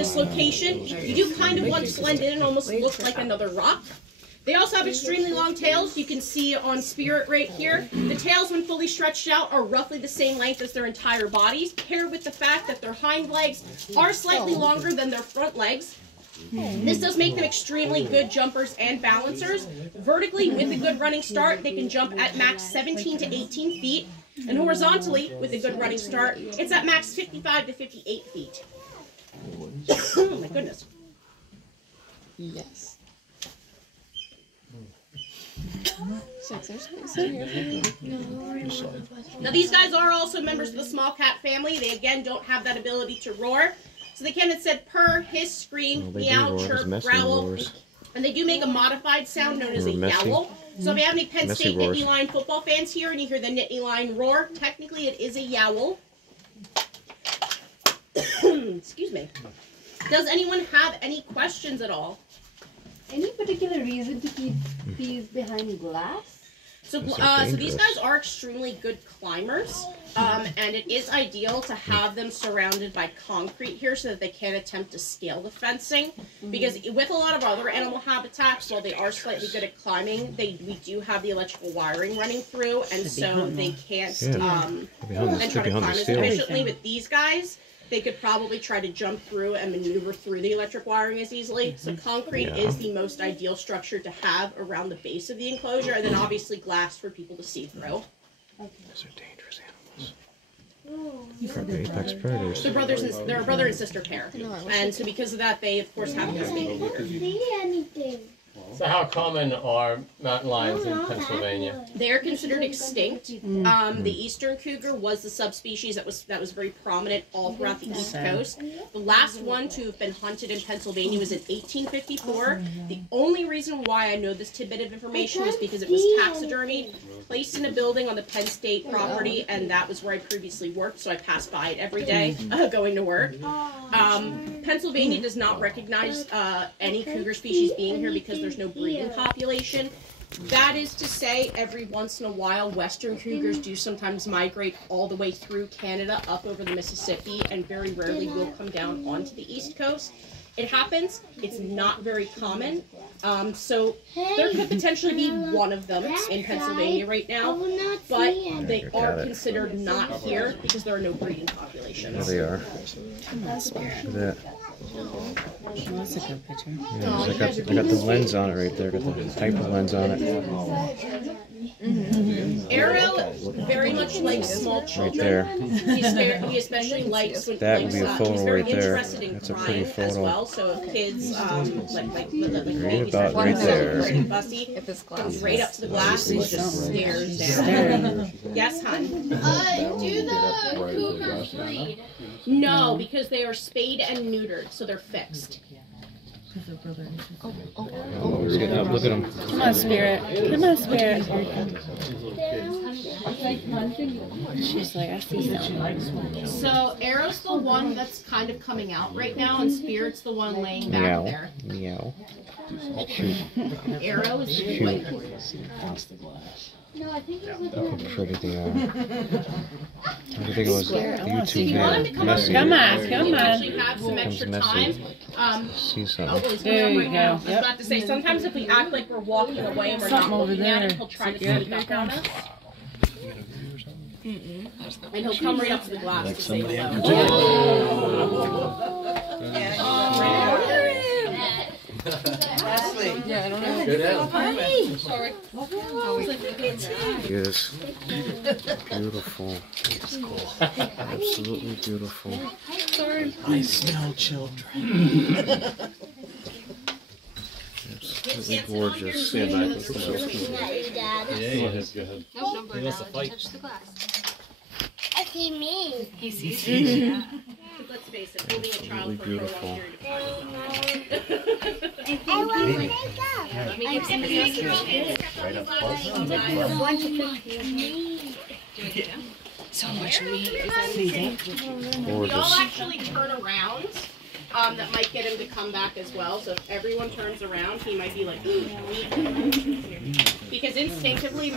this location, you do kind of want to blend in and almost look like another rock. They also have extremely long tails. You can see on Spirit right here. The tails, when fully stretched out, are roughly the same length as their entire bodies, paired with the fact that their hind legs are slightly longer than their front legs. This does make them extremely good jumpers and balancers. Vertically, with a good running start, they can jump at max 17 to 18 feet. And horizontally, with a good running start, it's at max 55 to 58 feet. Oh my goodness. Yes. Now these guys are also members of the small cat family. They again don't have that ability to roar. So they can instead purr, hiss, scream, meow, chirp, growl. And they do make a modified sound known as a yowl. So if you have any Penn State Nittany Lion football fans here and you hear the Nittany Lion roar, technically it is a yowl. Excuse me. Does anyone have any questions at all? Any particular reason to keep these behind glass? So these guys are extremely good climbers, and it is ideal to have them surrounded by concrete here so that they can attempt to scale the fencing. Because with a lot of other animal habitats, while they are slightly good at climbing, we do have the electrical wiring running through, and so they can't then try to climb as efficiently. With these guys, they could probably try to jump through and maneuver through the electric wiring as easily. So concrete is the most ideal structure to have around the base of the enclosure, and then obviously glass for people to see through. Those are dangerous animals. They're apex predators. They're a brother and sister pair, and so because of that, they of course have this baby here. So how common are mountain lions in Pennsylvania? They are considered extinct. The eastern cougar was the subspecies that was very prominent all throughout the East Coast. The last one to have been hunted in Pennsylvania was in 1854. The only reason why I know this tidbit of information was because it was taxidermied, placed in a building on the Penn State property, and that was where I previously worked, so I passed by it every day going to work. Pennsylvania does not recognize any cougar species being here because there's no breeding population. That is to say, every once in a while, western cougars do sometimes migrate all the way through Canada up over the Mississippi, and very rarely will come down onto the East Coast. It happens. It's not very common. So there could potentially be one of them in Pennsylvania right now, but they are considered not here because there are no breeding populations. There they are. Look at that. That's a good picture. Yeah, I got the lens on it right there. Got the type of lens on it. Arrow very much likes small children. Right there. He especially likes when That would be a photo he's very right there. interested in That's a crying pretty as photo. well. So if kids like Right about right there. and fussy, comes right up to the glass and just stares down. Yes, hon. Do the cougars breed? No, because they are spayed and neutered, so they're fixed. Oh, he's getting up. Look at him. Come on, Spirit. Come on, Spirit. She's like, I see something. So Arrow's the one that's kind of coming out right now, and Spirit's the one laying back Meow. there. Meow. Arrow is the white. No, I think it was Look how pretty they are. I think it was YouTube You want him to video. come up Messy. here? Come on, We come can on. actually have some extra Comes time. messy. See Oh, something. he's coming There up you right now. I go. was about to say, sometimes if we act like we're walking away and we're not Something over looking at him, there. he'll try to Yeah. sneak up on us. And he'll come right up to the glass to say Yeah, I don't know. Good animal. sorry. Yes. Beautiful. Absolutely beautiful. I smell children. Absolutely gorgeous. Stand back. So cute. Yeah, go ahead. He wants to fight. Touch the glass. I see me. He sees you. Let's face it, holding a child for a Beautiful. prolonged period of time. I want to wake up. Let me give somebody else a chance. Right up close. So much meat. We all Gorgeous. actually turn around. That might get him to come back as well. So if everyone turns around, he might be like, because instinctively,